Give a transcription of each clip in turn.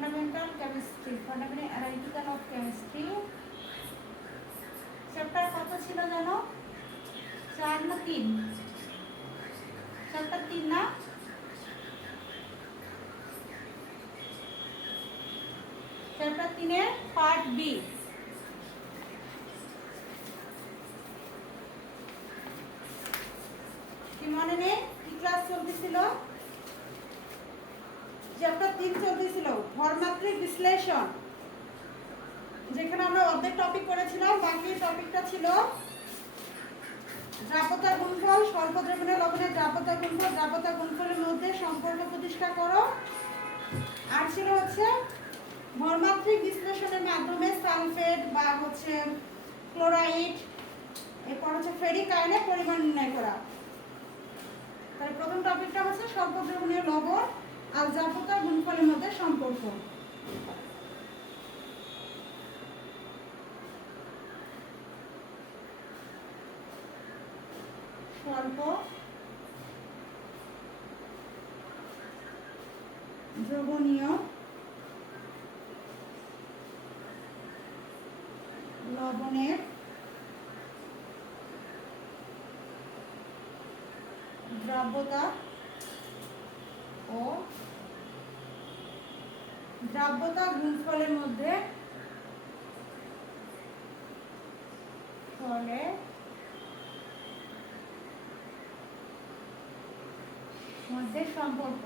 Fundamental chemistry, fundamental analytical of chemistry. Chapter কত ছিল জানো? 4 না 3? চ্যাপ্টার 3 না? চ্যাপ্টার 3 এর পার্ট বি। কি মনে নেই? কি ক্লাস চলতেছিল? চ্যাপ্টার 3 চলতেছিল ভরমাত্রিক বিশ্লেষণ, যেখানে আমরা অর্ধেক টপিক করেছিলাম, বাকি টপিকটা ছিল দ্রাব্যতার গুণফল, স্বল্প দ্রবণীয় লবণের দ্রাব্যতার গুণফল, দ্রাব্যতার গুণফলের মধ্যে সম্পর্ক প্রতিষ্ঠা করো। আর ছিল হচ্ছে ভরমাত্রিক বিশ্লেষণের মাধ্যমে সালফেট বা হচ্ছে ক্লোরাইড, এরপর হচ্ছে ফেরিক আয়নের পরিমাণ নির্ণয় করা। তাহলে প্রথম টপিকটা হচ্ছে স্বল্প দ্রবণীয় লবণ আর দ্রাব্যতার গুণফলের মধ্যে সম্পর্ক। স্বল্প দ্রবণীয় লবণের দ্রাব্যতা ও দ্রাব্যতা গুণফলের মধ্যে সম্পর্ক।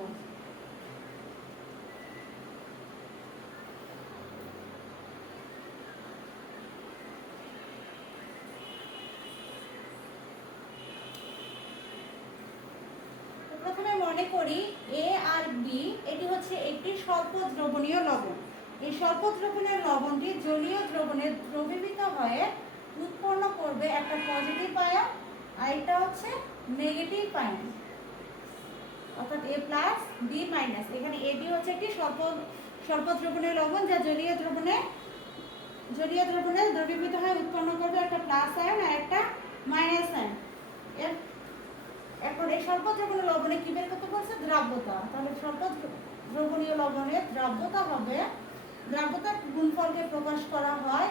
প্রথমে মনে করি এ আর বি এটি হচ্ছে একটি স্বল্প দ্রবণীয় লবণ। এই স্বল্প দ্রবণীয় লবণটি জলীয় দ্রবণে দ্রবীভূত হয়ে উৎপন্ন করবে একটা পজিটিভ আয়ন, আর এটা হচ্ছে নেগেটিভ আয়ন, অর্থাৎ এ প্লাস বি মাইনাস। এখানে এ বি হচ্ছে একটি স্বল্প দ্রবণীয় লবণ যা জলীয় দ্রবণে দ্রবীভূত হয়ে উৎপন্ন করবে একটা প্লাস আয়ন আর একটা মাইনাস আয়ন। এখন এই স্বল্প দ্রবণীয় লবণে কি বের করতে বলছে? দ্রাব্যতা। তাহলে স্বল্প দ্রবণীয় লবণের দ্রাব্যতা হবে, দ্রাব্যতার গুণফলকে প্রকাশ করা হয়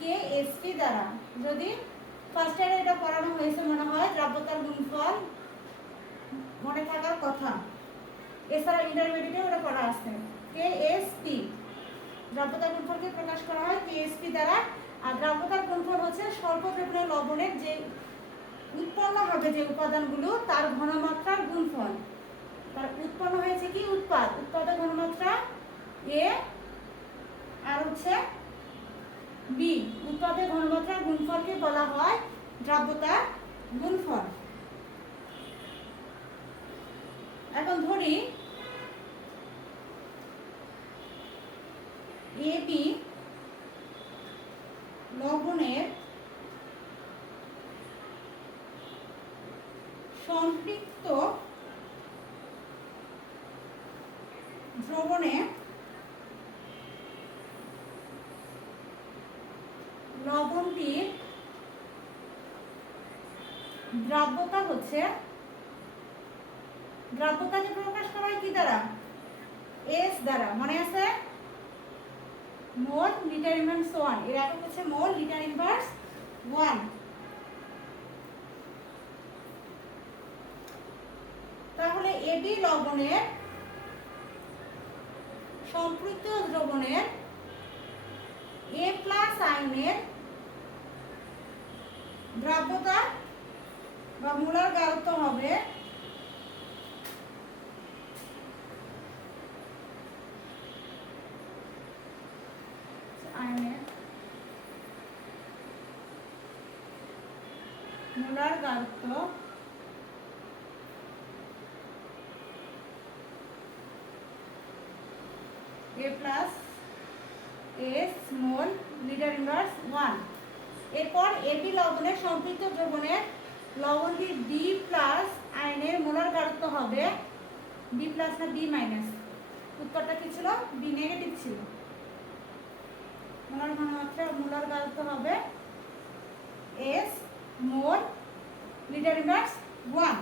KSP দ্বারা। যদি ফার্স্ট ইয়ারে এটা পড়ানো হয়েছে মনে হয়, দ্রাব্যতার গুণফল মনে থাকার কথা, এছাড়া ইন্টারমিডিয়েটে ওটা পড়া আছে। KSP দ্রাব্যতার গুণফলকে প্রকাশ করা হয় KSP দ্বারা। আর দ্রাব্যতার গুণফল হচ্ছে স্বল্প দ্রবণীয় লবণের যে উৎপন্ন হবে যে উপাদানগুলো তার ঘনমাত্রার গুণফল। তার উৎপন্ন হয়েছে কি? উৎপাদের ঘনমাত্রা এ আর হচ্ছে বি। উৎপাদের ঘনমাত্রার গুণফলকে বলা হয় দ্রাব্যতার গুণফল। এখন ধরি এ বি লবণের সম্পৃক্ত দ্রবণে লবণটির দ্রাব্যতা হচ্ছে, দ্রাব্যতাকে প্রকাশ করা হয় কি দ্বারা? এস দ্বারা। মনে আছে? মোল লিটার ইনভার্স 1। এর একক হচ্ছে মোল লিটার ইনভার্স 1। তাহলে এবি লবণের সম্পৃক্ত দ্রবণের এ প্লাস আয়নের দ্রাব্যতা বা মোলার গাঢ়ত্ব হবে আয়নের মোলার গাঢ়ত্ব A plus S mole litre inverse 1। এরপর এবি লবণের সম্পৃক্ত দ্রবণের লবণটি বি প্লাস আয়নের মোলার গাঢ়ত্ব হবে বি প্লাস না বি মাইনাস। উত্তরটা কি ছিল? বি নেগেটিভ ছিল। মোলার ঘনমাত্রা মোলার গাঢ়ত্ব হবে এস মোল লিটার ইনভার্স 1,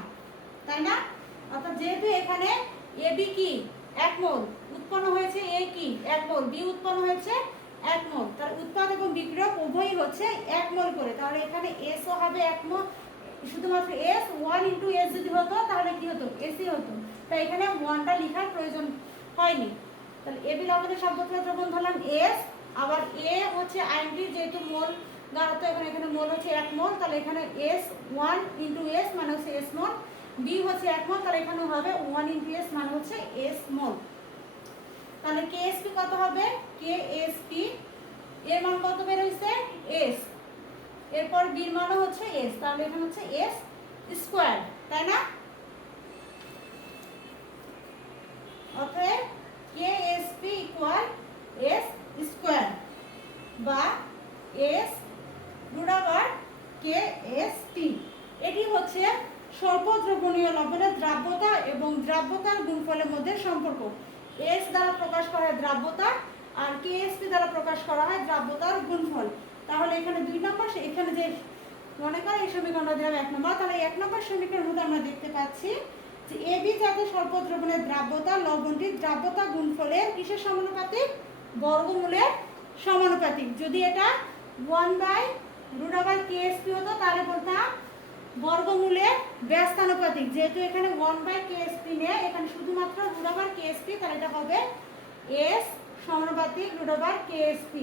তাই না? অর্থাৎ যেহেতু এখানে এবি কি 1 মোল উৎপন্ন হয়েছে এ কি 1 মোল, বি উৎপন্ন হয়েছে 1 মোল, তার উৎপাদ এবং বিক্রিয়ক উভয়ই হচ্ছে 1 মোল করে। তাহলে এখানে এস ও হবে 1 মোল, শুধুমাত্র এস 1 ইনটু এস যদি হতো তাহলে কি হতো এসি হতো, তাই এখানে 1টা লেখার প্রয়োজন হয়নি। তাহলে এবি লবণের সম্পর্কিত দ্রবণ ধরলাম এস, আবার এ হচ্ছে আইনটি যেহেতু মোল গাঢ়ত্ব এখানে মোল হচ্ছে 1 মোল, তাহলে এখানে এস 1 ইনটু এস মানে হচ্ছে এস মোল, বি হচ্ছে 1 মোল, তাহলে এখানে হবে 1 ইনটু এস মানে হচ্ছে এস মোল। তাহলে কেএসপি কত হবে, কেএসপি এর মান কত বের হইছে এস, এরপর বির মানও হচ্ছে এস, তাহলে এখানে হচ্ছে এস স্কয়ার, তাই না? অতএব কেএসপি ইকুয়াল এস স্কয়ার বা এস রুট ওভার কেএসপি। এটি হচ্ছে স্বল্প দ্রবণীয় লবণের দ্রাব্যতা এবং দ্রাব্যতার গুণফলের মধ্যে সম্পর্ক। এস দ্বারা প্রকাশ করা হয় দ্রাব্যতা আর কেএসপি দ্বারা প্রকাশ করা হয় দ্রাব্যতার গুণফল। তাহলে এখানে 2 নম্বর, এখানে যে মনে করেন এই সমীকরণটা দিলাম 1 নম্বর, তাহলে 1 নম্বর সমীকরণের মধ্যে আমরা দেখতে পাচ্ছি যে এবি জাতীয় স্বল্প দ্রবণের দ্রাব্যতা লবণটি দ্রাব্যতা গুণফলের কিসের সমানুপাতিক, বর্গমূলের সমানুপাতিক। যদি এটা 1/√KSP হতো তাহলে বলতাম বর্গমূলের ব্যস্তানুপাতিক, যেহেতু এখানে 1/KSP নেই, এখানে শুধুমাত্র √KSP, তাহলে এটা হবে S সমানুপাতিক √KSP,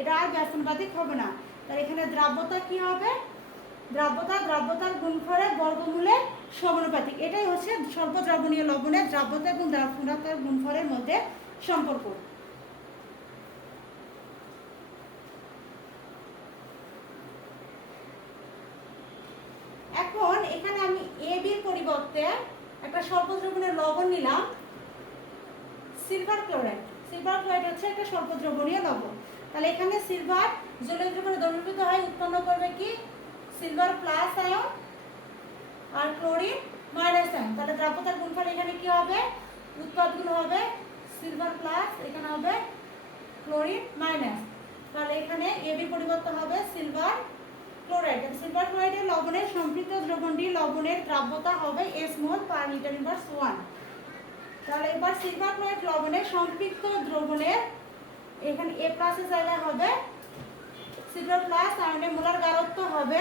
এটা আর ব্যস্তানুপাতিক হবে না। তাহলে এখানে দ্রাব্যতা কি হবে, দ্রাব্যতার গুণফলের বর্গমূলের সমানুপাতিক। এটাই হচ্ছে স্বল্প দ্রবণীয় লবণের দ্রাব্যতা এবং দ্রাব্যতার গুণফলের মধ্যে সম্পর্ক। এখন এখানে আমি এ বির পরিবর্তে একটা স্বল্প দ্রবণীয় লবণ নিলাম সিলভার ক্লোরাইড। সিলভার ক্লোরাইড হচ্ছে একটা স্বল্প দ্রবণীয় লবণ। তাহলে এখানে সিলভার জলীয় দ্রবণে দ্রবীভূত হয়, উৎপন্ন করবে কি সিলভার প্লাস আয়ন আর ক্লোরিন মাইনাস আয়ন। তাহলে দ্রাব্যতার গুণফল এখানে কি হবে, উৎপাদগুলো হবে সিলভার প্লাস, এখানে হবে ক্লোরিন মাইনাস। তাহলে এখানে এবি পরিবর্তন হবে সিলভার ক্লোরাইড। সিলভার ক্লোরাইডের লবণের সম্পৃক্ত দ্রবণটি লবণের দ্রাব্যতা হবে S মোল পার লিটার ইনভার্স 1। তাহলে এবার সিলভার ক্লোরাইড লবণের সম্পৃক্ত দ্রবণের এখানে A প্লাসের জায়গায় হবে সিলভার প্লাস, আয়নের মোলার গাঢ়ত্ব হবে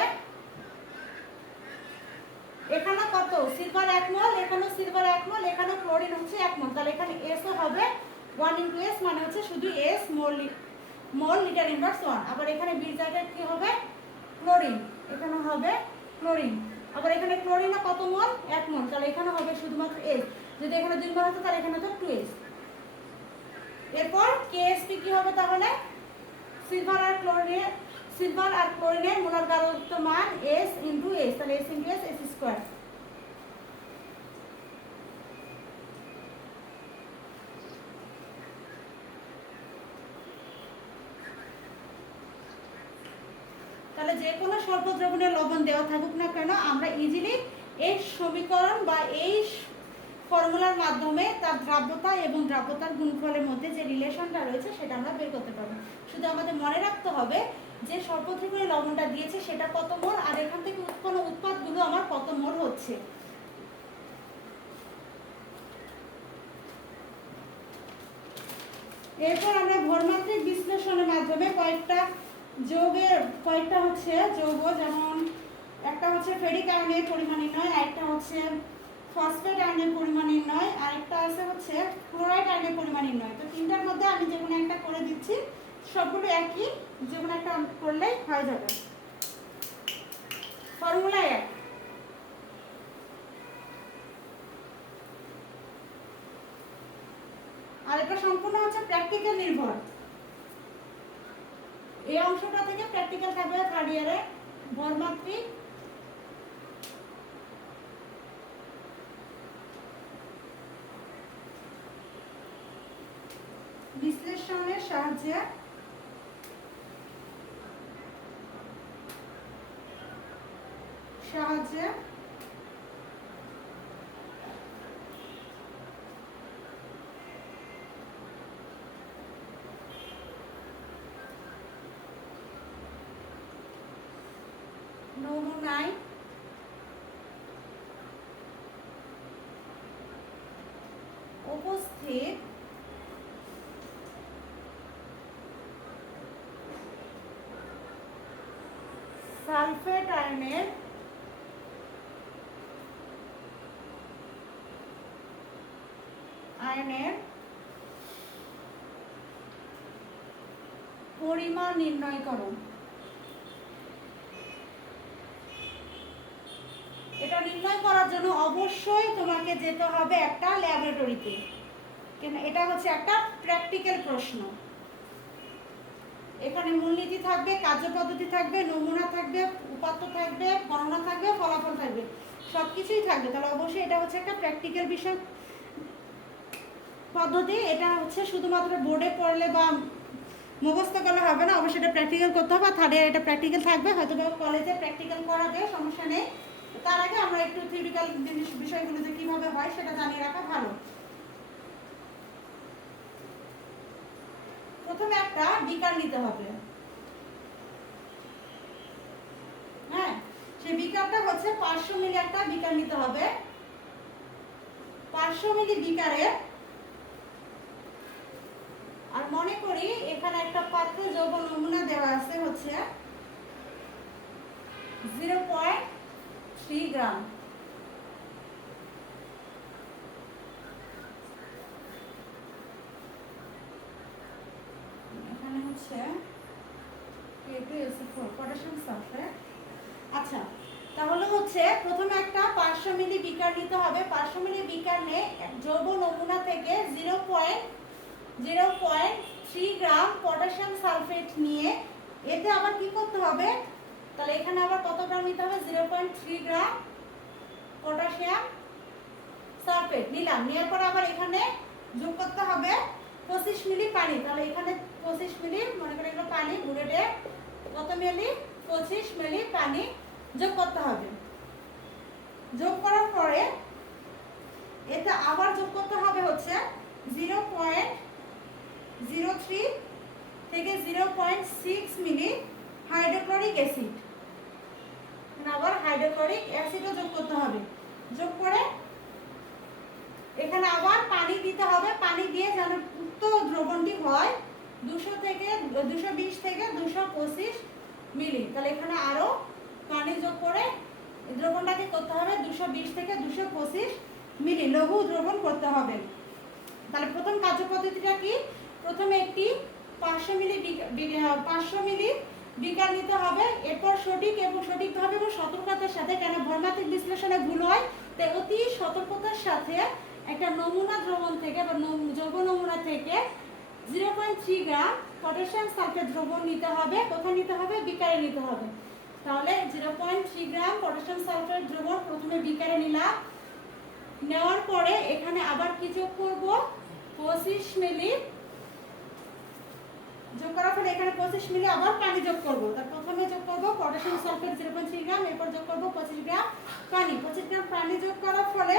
এখানে কত সিলভার 1 মোল, এখানে সিলভার 1 মোল, এখানে ক্লোরিন হচ্ছে 1 মোল, তাহলে এখানে S ও হবে 1 ইনটু S মানে হচ্ছে শুধু S মোল লিটার ইনভার্স 1। আবার এখানে বি জায়গায় কি হবে ক্লোরিন, এখানে হবে ক্লোরিন, আবার এখানে ক্লোরিন কত মোল 1 মোল, তাহলে এখানে হবে শুধুমাত্র S। যদি এখানে 2 মোল হতো তাহলে এখানে তো 2S। এরপর কেএসপি কি হবে, তাহলে সিলভার আর ক্লোরিনের মোলার গাঢ়ত্ব মান S ইনটু S, তাহলে S into S, S square. তাহলে যে কোনো স্বল্প দ্রবণীয় লবণ দেওয়া থাকুক না কেন আমরা ইজিলি এই সমীকরণ বা এই ফর্মুলার মাধ্যমে তার দ্রাব্যতা এবং দ্রাব্যতার গুণফলের মধ্যে যে রিলেশনটা রয়েছে সেটা আমরা বের করতে পারবো। শুধু আমাদের মনে রাখতে হবে যে স্বল্প দ্রবণীয় লবণটা দিয়েছে সেটা কত মোল আর এখান থেকে উৎপন্ন উৎপাদগুলো আমার কত মোল হচ্ছে। এরপর আমরা ভরমাত্রিক বিশ্লেষণের মাধ্যমে কয়েকটা হচ্ছে যৌগ, যেমন একটা হচ্ছে ফেরিক আয়নের পরিমাণ নির্ণয়, আরেকটা হচ্ছে ফসফেট আয়নের পরিমাণ নির্ণয়, আরেকটা আছে হচ্ছে ক্লোরাইড আয়নের পরিমাণ নির্ণয়। তো তিনটার মধ্যে আমি যে কোনো একটা করে দিচ্ছি, সবগুলো একই, যে কোনো একটা করলেই হয়ে যাবে। ফর্মুলা 1, আর এটা সম্পূর্ণ হচ্ছে প্র্যাকটিক্যাল নির্ভর। এই অংশটা থেকে প্র্যাকটিক্যাল থাকবে থার্ড ইয়ারে। ভরমাত্রিক বিশ্লেষণের সাহায্যে নমুনায় উপস্থিত সালফেট আয়নের পরিমাণ নির্ণয় করো। এটা নির্ণয় করার জন্য অবশ্যই তোমাকে যেতে হবে একটা ল্যাবরেটরিতে। এটা হচ্ছে একটা প্র্যাকটিক্যাল প্রশ্ন। এখানে মূলনীতি থাকবে, কার্যপদ্ধতি থাকবে, নমুনা থাকবে, উপাত্ত থাকবে, গণনা থাকবে, ফলাফল থাকবে, সবকিছুই থাকবে। তাহলে অবশ্যই এটা হচ্ছে একটা প্র্যাকটিক্যাল বিষয় পদ্ধতি। এটা হচ্ছে শুধুমাত্র বোর্ডে পড়লে বা মুখস্থ করলে হবে না, অবশ্যই এটা প্র্যাকটিক্যাল করতে হবে। থার্ড ইয়ার এটা প্র্যাকটিক্যাল থাকবে, হয়তো কলেজে প্র্যাকটিক্যাল করা যায়, সমস্যা নেই। তার আগে আমরা একটু থিওরিক্যাল বিষয়গুলো যে কিভাবে হয় সেটা জানিয়ে রাখা ভালো। প্রথমে একটা বিকার নিতে হবে। হ্যাঁ, সেই বিকারটা হচ্ছে 500 মিলি একটা বিকার নিতে হবে। 500 মিলি বিকারে, আর মনে করি এখানে একটা পাত্র যৌগ নমুনা দেওয়া আছে হচ্ছে 0.3 গ্রাম। এখানে হচ্ছে পটাশিয়াম সালফেট। আচ্ছা, তাহলে হচ্ছে প্রথমে একটা 500 মিলি বিকার নিতে হবে। 500 মিলি বিকার নিয়ে যৌগ নমুনা থেকে 0.3 গ্রাম পটাশিয়াম সালফেট নিয়ে এতে আবার কি করতে হবে, তাহলে এখানে আবার কত গ্রাম নিতে হবে, 0.3 গ্রাম পটাশিয়াম সালফেট নিলাম। নেওয়ার পর আবার এখানে যোগ করতে হবে 25 মিলি পানি। তাহলে এখানে 25 মিলি, মনে করি এগুলো পানি, বুলেটে কত মিলি, 25 মিলি পানি যোগ করতে হবে। যোগ করার পরে এটা আবার যোগ করতে হবে হচ্ছে 0.03 থেকে 0.6 মিলি হাইড্রোক্লোরিক অ্যাসিড। আবার হাইড্রোক্লোরিক অ্যাসিডও যোগ করতে হবে। যোগ করে এখানে আবার পানি দিতে হবে। পানি দিয়ে যেন উক্ত দ্রবণটি হয় 220 থেকে 225 মিলি। তাহলে এখানে আরো পানি যোগ করে দ্রবণটাকে করতে হবে 220 থেকে 225 মিলি লঘু দ্রবণ করতে হবে। তাহলে প্রথম কার্যপদ্ধতিটা কি, প্রথমে একটি 500 মিলি বিকার নিতে হবে। এরপর সঠিকভাবে এবং সতর্কতার সাথে, কেন ভৌমাত্রিক বিশ্লেষণে ভুল হয়, তাই অতি সতর্কতার সাথে একটা নমুনা দ্রবণ থেকে বা যৌগ নমুনা থেকে 0.3 গ্রাম পটাশিয়াম সালফেট দ্রবণ নিতে হবে। কোথায় নিতে হবে, বিকারে নিতে হবে। তাহলে 0.3 গ্রাম পটাশিয়াম সালফেট দ্রবণ প্রথমে বিকারে নিলাম। নেওয়ার পরে এখানে আবার কি যোগ করব, 25 মিলি যোগ করার পরে এখানে 25 মিলি আবার পানি যোগ করব। তার প্রথমে যোগ করব পটাশিয়াম সালফেট 0.3 গ্রাম, এরপর যোগ করব 25 গ্রাম পানি। 25 গ্রাম পানি যোগ করার ফলে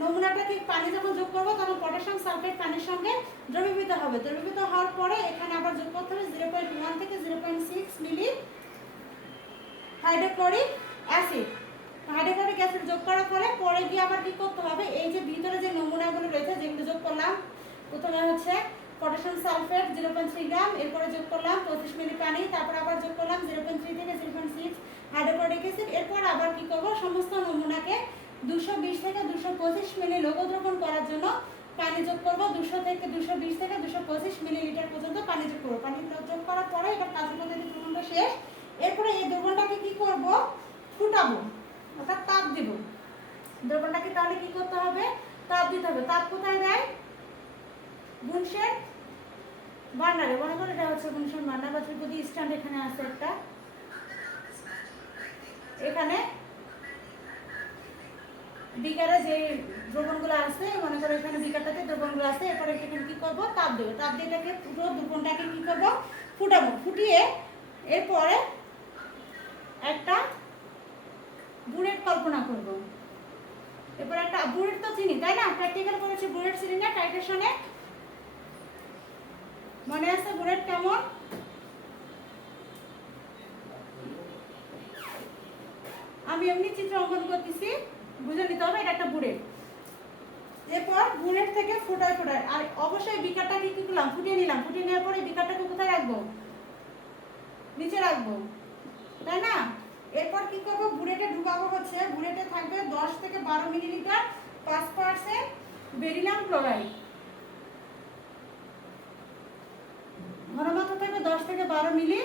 নমুনাটাকে পানি যখন যোগ করব তখন পটাশিয়াম সালফেট পানির সঙ্গে দ্রবীভূত হবে। দ্রবীভূত হওয়ার পরে এখানে আবার যোগ করতে হবে 0.1 থেকে 0.6 মিলি হাইড্রোক্লোরিক অ্যাসিড। হাইড্রোক্লোরিক অ্যাসিড যোগ করার ফলে পরে গিয়ে আবার কি করতে হবে, এই যে ভিতরে যে নমুনাগুলো রয়েছে যেগুলো যোগ করলাম, প্রথমে হচ্ছে পটাশিয়াম সালফেট 0.3 গ্রাম, এরপরে যোগ করলাম 25 মিলি পানি, তারপর আবার যোগ করলাম 0.3 থেকে 0.6 হাইড্রোক্লোরিক অ্যাসিড। এরপর আবার কি করব, সমস্ত নমুনাকে 220 থেকে 225 মিলি লঘু দ্রবণ করার জন্য পানি যোগ করব। 220 থেকে 225 মিলিলিটার পর্যন্ত পানি যোগ করব। পানি যোগ করার পরে এবার কার্যপদ্ধতি দ্রবণটা শেষ। এরপরে এই দ্রবণটাকে কি করব, ফুটাবো, অর্থাৎ তাপ দিব। দ্রবণটাকে তাহলে কি করতে হবে, তাপ দিতে হবে। তাপ কোথায় দেয়, বুনশের বার্নারে। মনে করে এটা হচ্ছে বুনশের বার্নার বা ত্রিপদী স্ট্যান্ড এখানে আছে একটা। এখানে বিকারে যে দ্রবণগুলো আছে, মনে করো এখানে বিকারটাতে দ্রবণগুলো আছে, এরপরে এখানে কি করব, তাপ দেবো। তাপ দিয়ে এটাকে পুরো দ্রবণটাকে কি করব, ফুটাবো। ফুটিয়ে এরপরে একটা বুলেট কল্পনা করব। এরপর একটা বুলেট তো চিনি, তাই না, প্র্যাকটিক্যাল করেছি বুলেট সিলিন্ডার টাইট্রেশনে, মনে আছে বুলেট কেমন। আমি এমনি চিত্র অঙ্কন করতেছি, বুঝে নিতে হবে এটা একটা বুলেট। এরপর বুলেট থেকে ফোটায়, আর অবশ্যই বিকারটাকে কি করলাম, ফুটিয়ে নিলাম। ফুটিয়ে নেওয়ার পরে বিকারটাকে কোথায় রাখবো, নিচে রাখবো, তাই না? এরপর কি করবো, বুলেটে ঢুকাবো হচ্ছে, বুলেটে থাকবে 10 থেকে 12 মিলিলিটার 5% বেরিলিয়াম ক্লোরাইড। ঘনমাত্রা থাকবে 10 থেকে 12 মিলি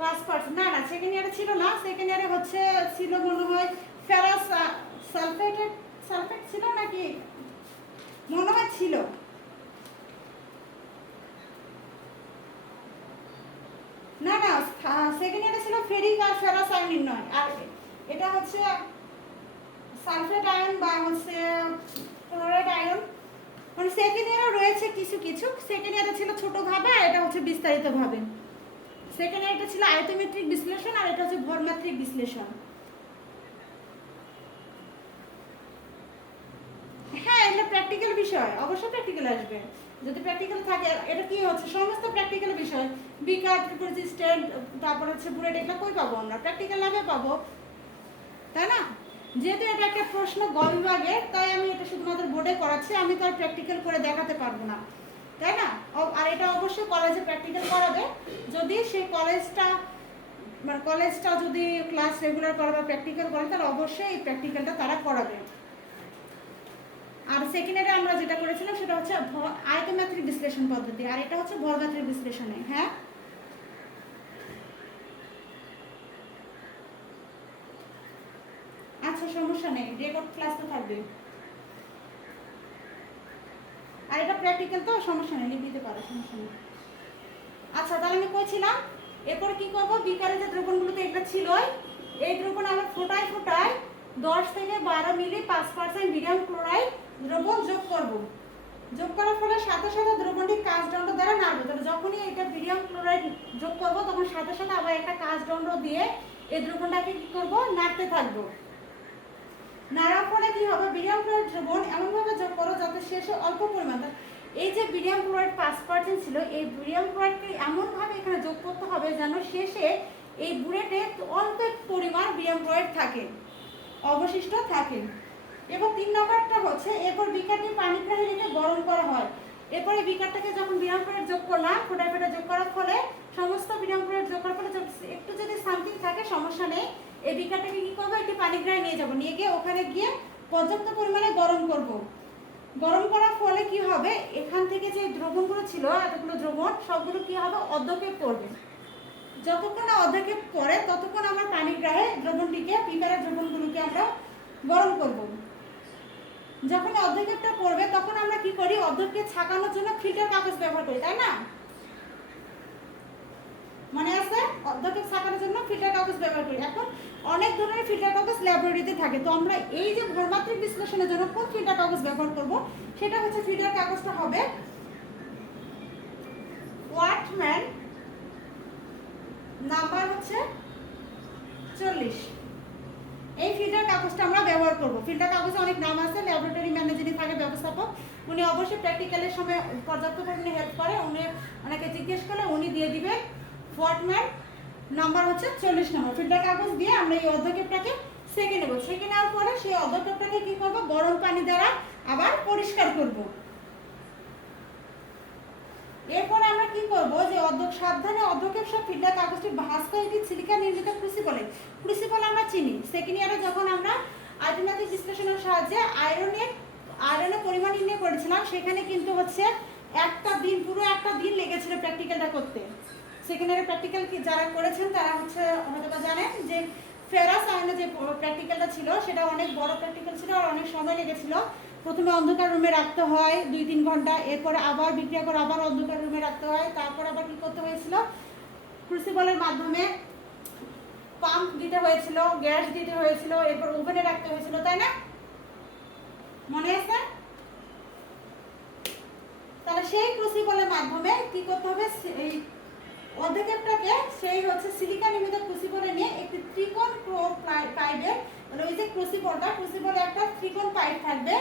5%। না না, সেকেন্ড ইয়ারে ছিল না, সেকেন্ড ইয়ারে হচ্ছে ছিল মনে হয় ফেরাস সালফেট ছিল নাকি, মনে হয় ছিল। না না, সেকেন্ড ইয়ারে ছিল ফেরিক আর ফেরাস আয়ন নির্ণয়, আর এটা হচ্ছে সালফেট আয়ন বা হচ্ছে ক্লোরাইড আয়ন। মানে সেকেন্ড ইয়ারে রয়েছে কিছু কিছু, সেকেন্ড ইয়ারে ছিল ছোটভাবে, আর এটা হচ্ছে বিস্তারিতভাবে। সেকেন্ড ইয়ারটা ছিল আয়তমেট্রিক বিশ্লেষণ, আর এটা হচ্ছে ভরমাত্রিক বিশ্লেষণ। হ্যাঁ, এটা প্র্যাকটিক্যাল বিষয়, অবশ্যই প্র্যাকটিক্যাল আসবে। যদি প্র্যাকটিক্যাল থাকে, এটা কি হচ্ছে সমস্ত প্র্যাকটিক্যাল বিষয়, বিকার, রেজিস্ট্যান্ট, তারপর হচ্ছে বুলেট, এগুলো কই পাবো আমরা? প্র্যাকটিক্যাল ল্যাবে পাবো, তাই না? যেহেতু এটা একটা প্রশ্ন গ বিভাগে, তাই আমি এটা শুধুমাত্র বোর্ডে করাচ্ছি, আমি তো আর প্র্যাকটিক্যাল করে দেখাতে পারবো না, তাই না? আর এটা অবশ্যই কলেজে প্র্যাকটিক্যাল করাবে, যদি সেই কলেজটা যদি ক্লাস রেগুলার করে বা প্র্যাকটিক্যাল করে, তাহলে অবশ্যই এই প্র্যাকটিক্যালটা তারা করাবে। আর সেকেন্ড ইয়ারে আমরা যেটা করেছিলাম সেটা হচ্ছে আয়তমাত্রিক বিশ্লেষণ পদ্ধতি, আর এটা হচ্ছে ভরমাত্রিক বিশ্লেষণে। হ্যাঁ, আচ্ছা, সমস্যা নেই, রেকর্ড ক্লাস তো থাকবে। আর এটা প্র্যাকটিক্যাল তো, সমস্যা নেই, লিখে দিতে পারো, সমস্যা নেই। আচ্ছা, তাহলে আমি কইছিলাম এরপরে কি করব, বিকারে যে দ্রবণগুলোতে এটা ছিলই, এই দ্রবণ আমরা ফোটায় 10 থেকে 12 মিলি 5% বেরিলিয়াম ক্লোরাইড দ্রবণ যোগ করব। যোগ করার ফলে সাথে সাথে দ্রবণটি কাচদণ্ড দ্বারা নাড়বে। তাহলে যখনই এটা বেরিলিয়াম ক্লোরাইড যোগ করব, তখন সাথে সাথে আবার একটা কাচদণ্ড দিয়ে এই দ্রবণটাকে কি করব, নাড়তে থাকবো। নাড়ার ফলে কি হবে, বেরিলিয়াম ক্লোরাইড দ্রবণ এমনভাবে যোগ করো যাতে শেষে অল্প পরিমাণ, এই যে বেরিলিয়াম ক্লোরাইড 5% ছিল, এই বেরিলিয়াম ক্লোরাইডকে এমনভাবে এখানে যোগ করতে হবে যেন শেষে এই বুলেটে অল্প পরিমাণ বেরিলিয়াম ক্লোরাইড থাকে, অবশিষ্ট থাকে। এবার 3 নম্বরটা হচ্ছে, এরপর বিকারটি পানিগ্রাহী রেখে গরম করা হয়। এরপরে বিকারটাকে যখন বেরিলিয়াম ক্লোরাইড যোগ করলাম, ফোটায় ফোটায় যোগ করার ফলে, সমস্ত বেরিলিয়াম ক্লোরাইড যোগ করার ফলে একটু যদি সামথিং থাকে সমস্যা নেই, এই বিকারটাকে কি করবো, একটি পানিগ্রাহী নিয়ে যাবো, নিয়ে গিয়ে ওখানে গিয়ে পর্যাপ্ত পরিমাণে গরম করব। গরম করার ফলে কি হবে, এখান থেকে যে দ্রবণগুলো ছিল, এতগুলো দ্রবণ সবগুলো কি হবে, অর্ধক্ষেপ করবে। যতক্ষণ না অর্ধক্ষেপ করে, ততক্ষণ আমরা পানিগ্রাহে দ্রবণটিকে, বিকারের দ্রবণগুলোকে আমরা গরম করব। যখন অর্ধক্ষেপটা করবে, তখন আমরা কি করি, অর্ধক্ষেপ ছাকানোর জন্য ফিল্টার কাগজ ব্যবহার করি, তাই না? মনে আছে, অর্ধক্ষেপ ছাকানোর জন্য ফিল্টার কাগজ ব্যবহার করি। এখন অনেক ধরনের ফিল্টার কাগজ ল্যাবরেটরিতে থাকে, তো আমরা এই যে ভরমাত্রিক বিশ্লেষণের জন্য কোন ফিল্টার কাগজ ব্যবহার করব, সেটা হচ্ছে, ফিল্টার কাগজটা হবে ওয়াটম্যান, নাম্বার হচ্ছে 40। এই ফিল্টার কাগজটা আমরা ব্যবহার করব। ফিল্টার কাগজে অনেক নাম আছে, ল্যাবরেটরি ম্যানে যিনি থাকে ব্যবস্থাপক, উনি অবশ্যই প্র্যাকটিক্যালের সময় পর্যাপ্ত পরিমাণে হেল্প করে, উনি অনেকে জিজ্ঞেস করলে উনি দিয়ে দিবেন। ওয়াটম্যান নাম্বার হচ্ছে 40 নম্বর ফিল্টার কাগজ দিয়ে আমরা এই অর্ধক্ষেপটাকে সেঁকে নেব। সেঁকে নেওয়ার পরে সেই অর্ধক্ষেপটাকে কি করব, গরম পানি দ্বারা আবার পরিষ্কার করব। এরপর আমরা কি করব, যে সাবধানে অর্ধক্ষেপ সব ফিল্টার কাগজটি ভাঁজ করে একটি সিলিকা নির্মিত ক্রুসিবল আমরা চিনি। সেকেন্ড ইয়ারে যখন আমরা আয়তনাত্মক বিশ্লেষণের সাহায্যে আয়রনের পরিমাণ নির্ণয় করেছিলাম, সেখানে কিন্তু হচ্ছে পুরো একটা দিন লেগেছিল প্র্যাকটিক্যালটা করতে। সেকেন্ড ইয়ারে প্র্যাকটিক্যাল যারা করেছেন তারা হচ্ছে হয়তো জানেন যে ফেরাস আয়নে যে প্র্যাকটিক্যালটা ছিল, সেটা অনেক বড় প্র্যাকটিক্যাল ছিল আর অনেক সময় লেগেছিল। প্রথমে অন্ধকার রুমে রাখতে হয় 2-3 ঘন্টা, এরপরে আবার বিক্রিয়া করে আবার অন্ধকার রুমে রাখতে হয়, তারপর আবার কি করতে হয়েছিল, ক্রুসিবলের মাধ্যমে পাম্প দিতে হয়েছিল, গ্যাস দিতে হয়েছিল, এরপর ওভেনে রাখতে হয়েছিল, তাই না? মনে আছে? তাহলে সেই ক্রুসিবলের মাধ্যমে কি করতে হবে, এই অর্ধক্ষেপটাকে সেই হচ্ছে সিলিকা নির্মিত ক্রুসিবলে নিয়ে একটি ত্রিকোণ পাইপে, মানে ওই যে ক্রুসিবলে একটা ত্রিকোণ পাইপ থাকবে,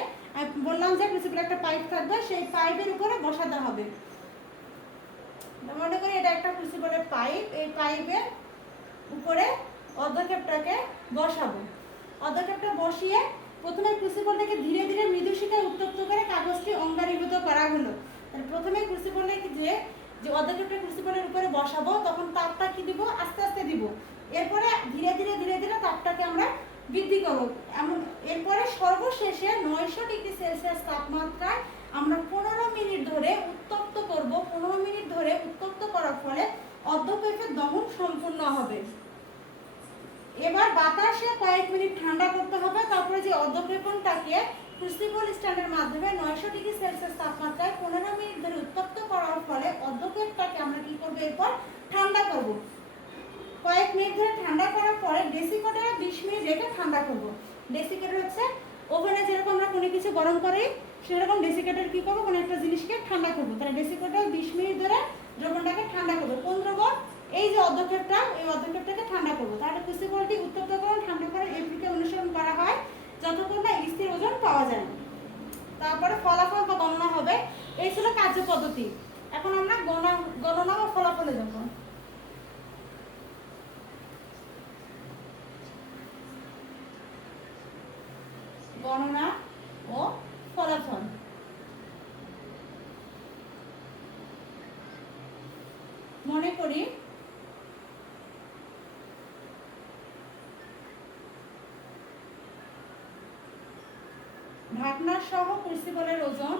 বললাম যে ক্রুসিবলে একটা পাইপ থাকবে, সেই পাইপের উপরে বসাতে হবে। মনে করি এটা একটা ক্রুসিবলের পাইপ, এই পাইপের উপরে অর্ধক্ষেপটাকে বসাবো। অর্ধক্ষেপটা বসিয়ে প্রথমে ক্রুসিবলটাকে ধীরে ধীরে মৃদু শিখায় উত্তপ্ত করে কাগজটি অঙ্গারীভূত করা হলো। প্রথমে ক্রুসিবলে যে যে অর্ধক্ষেপটা ক্রুসিবলের উপরে বসাবো তখন তাপটা কি দিব, আস্তে আস্তে দিব। এরপরে ধীরে ধীরে ধীরে ধীরে তাপটাকে আমরা বৃদ্ধি করব। এরপরে সর্বশেষে 900 ডিগ্রি সেলসিয়াস তাপমাত্রায় আমরা 15 মিনিট ধরে উত্তপ্ত করব। 15 মিনিট ধরে উত্তপ্ত করার ফলে অর্ধক্ষেপের দহন সম্পূর্ণ হবে। এবার বাতাসে কয়েক মিনিট ঠান্ডা করতে হবে। তারপরে যে অর্ধক্ষেপণটাকে ক্রুসিবল স্ট্যান্ডের মাধ্যমে 900 ডিগ্রি সেলসিয়াস তাপমাত্রায় 15 মিনিট ধরে উত্তপ্ত করার ফলে অর্ধক্ষেপটাকে আমরা কি করব, এরপর ঠান্ডা করব। কয়েক মিনিট ধরে ঠান্ডা করার পরে ডেসিকেটরে 20 মিনিট রেখে ঠান্ডা করব। ডেসিকেটর হচ্ছে ওভেনে যেরকম আমরা কোনো কিছু গরম করি সেরকম ডেসিকেটর কি করব, কোনো একটা জিনিসকে ঠান্ডা করব। তাহলে ডেসিকেটর 20 মিনিট ধরে দ্রবণটাকে ঠান্ডা করব। কোন দ্রবণ? এই যে অর্ধক্ষেপটা, এই অর্ধক্ষেপটাকে ঠান্ডা করব। তাহলে ক্রুসিবলটি উত্তপ্ত করে ঠান্ডা করে এই প্রক্রিয়া অনুসরণ করা হয় যতক্ষণ না স্থির ওজন পাওয়া যায়। তারপরে ফলাফল বা গণনা হবে। এই ছিল কার্যপদ্ধতি। এখন আমরা গণনা বা ফলাফলে যাব। গণনা ও ফলাফল। মনে করি ঢাকনা সহ ক্রুসিবলের ওজন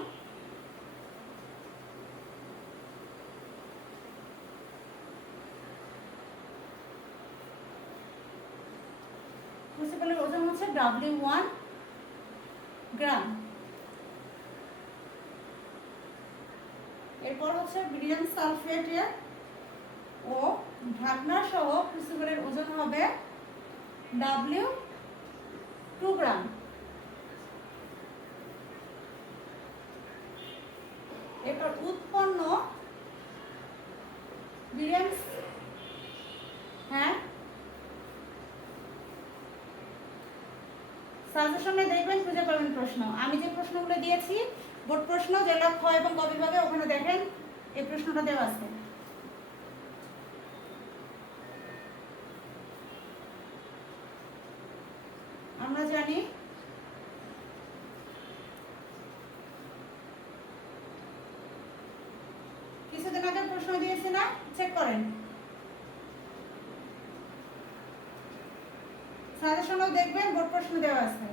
হচ্ছে W1 গ্রাম। এরপর হচ্ছে বেরিয়াম সালফেট ও ঢাকনা সহ ক্রুসিবলের ওজন হবে W2 গ্রাম। এরপর উৎপন্ন বেরিয়াম, হ্যাঁ সাজেশনে দেখবেন, খুঁজে পাবেন প্রশ্ন। আমি যে প্রশ্নগুলো দিয়েছি বোর্ড প্রশ্ন, যেগুলো খ এবং গ বিভাগে, ওখানে দেখেন এই প্রশ্নটা দেওয়া আছে। আমরা জানি কিছুদিন আগে প্রশ্ন দিয়েছে না, চেক করেন। সাজেশনও দেখবেন, বোর্ড প্রশ্ন দেওয়া আছে।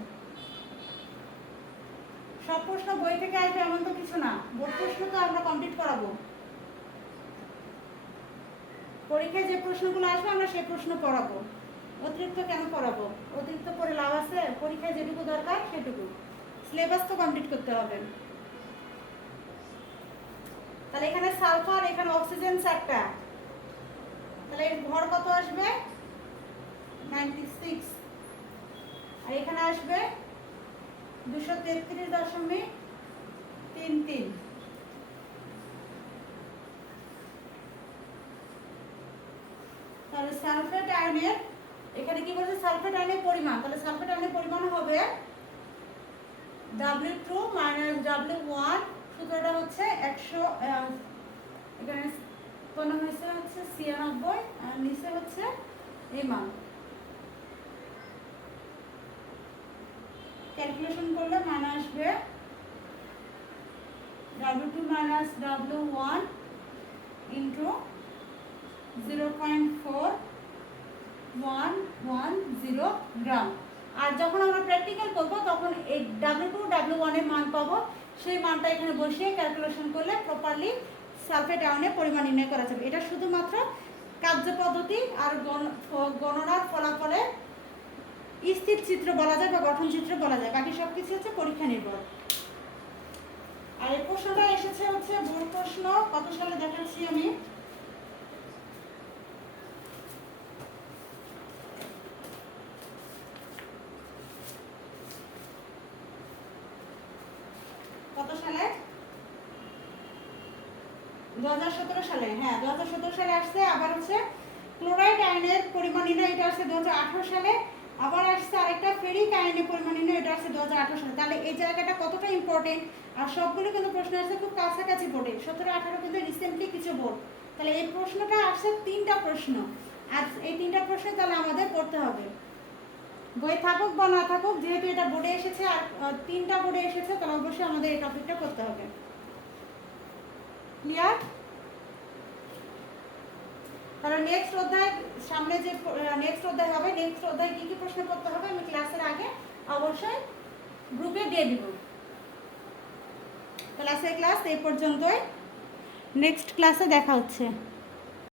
সব প্রশ্ন বই থেকে আসবে এমন তো কিছু না, বোর্ড প্রশ্ন তো আমরা কমপ্লিট করাবো। পরীক্ষায় যে প্রশ্নগুলো আসবে আমরা সেই প্রশ্ন পড়াবো। অতিরিক্ত কেন পড়াবো? অতিরিক্ত পড়ে লাভ আছে? পরীক্ষায় যেটুকু দরকার সেটুকু। সিলেবাস তো কমপ্লিট করতে হবে। তাহলে এখানে সালফার, এখানে অক্সিজেন 4টা, তাহলে এর ভর কত আসবে? 96। আর এখানে আসবে 233.33। তাহলে সালফেট আয়নের, এখানে কি বলছে সালফেট আয়নের পরিমাণ, তাহলে সালফেট আয়নের পরিমাণ হবে W2 W1। সূত্রটা হচ্ছে 100, এখানে কোন হয়েছে হচ্ছে 96 আর নিচে হচ্ছে এই মান। ক্যালকুলেশন করলে মান আসবে W2 W1 ইন্টু 0.4110 গ্রাম। আর যখন আমরা প্র্যাকটিক্যাল করব তখন এই W2 W1 এর মান পাবো, সেই মানটা এখানে বসিয়ে ক্যালকুলেশন করলে প্রপারলি সালফেট আয়নের পরিমাণ নির্ণয় করা যাবে। এটা শুধুমাত্র কার্যপদ্ধতি আর গণনার ফলাফলে স্থির চিত্র বলা যায় বা গঠন চিত্র বলা যায়, বাকি সব কিছু হচ্ছে পরীক্ষা নির্ভর। আর এই প্রশ্নটা এসেছে হচ্ছে বোর্ড প্রশ্ন, কত সালে দেখাচ্ছি আমি। কত সালে? 2017 সালে। হ্যাঁ 2017 সালে আসছে। আবার হচ্ছে ক্লোরাইড আয়নের পরিমাণ নির্ণয়, এটা আসছে 2018 সালে। আবার আসছে আরেকটা ফেরিক আয়নের পরিমাণ নির্ণয়, এটা আসছে 2018 সালে। তাহলে এই জায়গাটা কতটা ইম্পর্টেন্ট, আর সবগুলো কিন্তু প্রশ্ন আসছে খুব কাছাকাছি বোর্ডে। 17-18 কিন্তু রিসেন্টলি কিছু বোর্ড। তাহলে এই প্রশ্নটা আসছে 3টা প্রশ্ন, আর এই 3টা প্রশ্ন তাহলে আমাদের পড়তে হবে। বই থাকুক বা না থাকুক, যেহেতু এটা বোর্ডে এসেছে আর 3টা বোর্ডে এসেছে, তাহলে অবশ্যই আমাদের এই টপিকটা করতে হবে। ক্লিয়ার? তাহলে নেক্সট অধ্যায় সামনে যে নেক্সট অধ্যায় হবে, নেক্সট অধ্যায় কী কী প্রশ্ন করতে হবে আমি ক্লাসের আগে অবশ্যই গ্রুপে দিয়ে দিব। তাহলে আজকের ক্লাস এই পর্যন্তই, নেক্সট ক্লাসে দেখা হচ্ছে।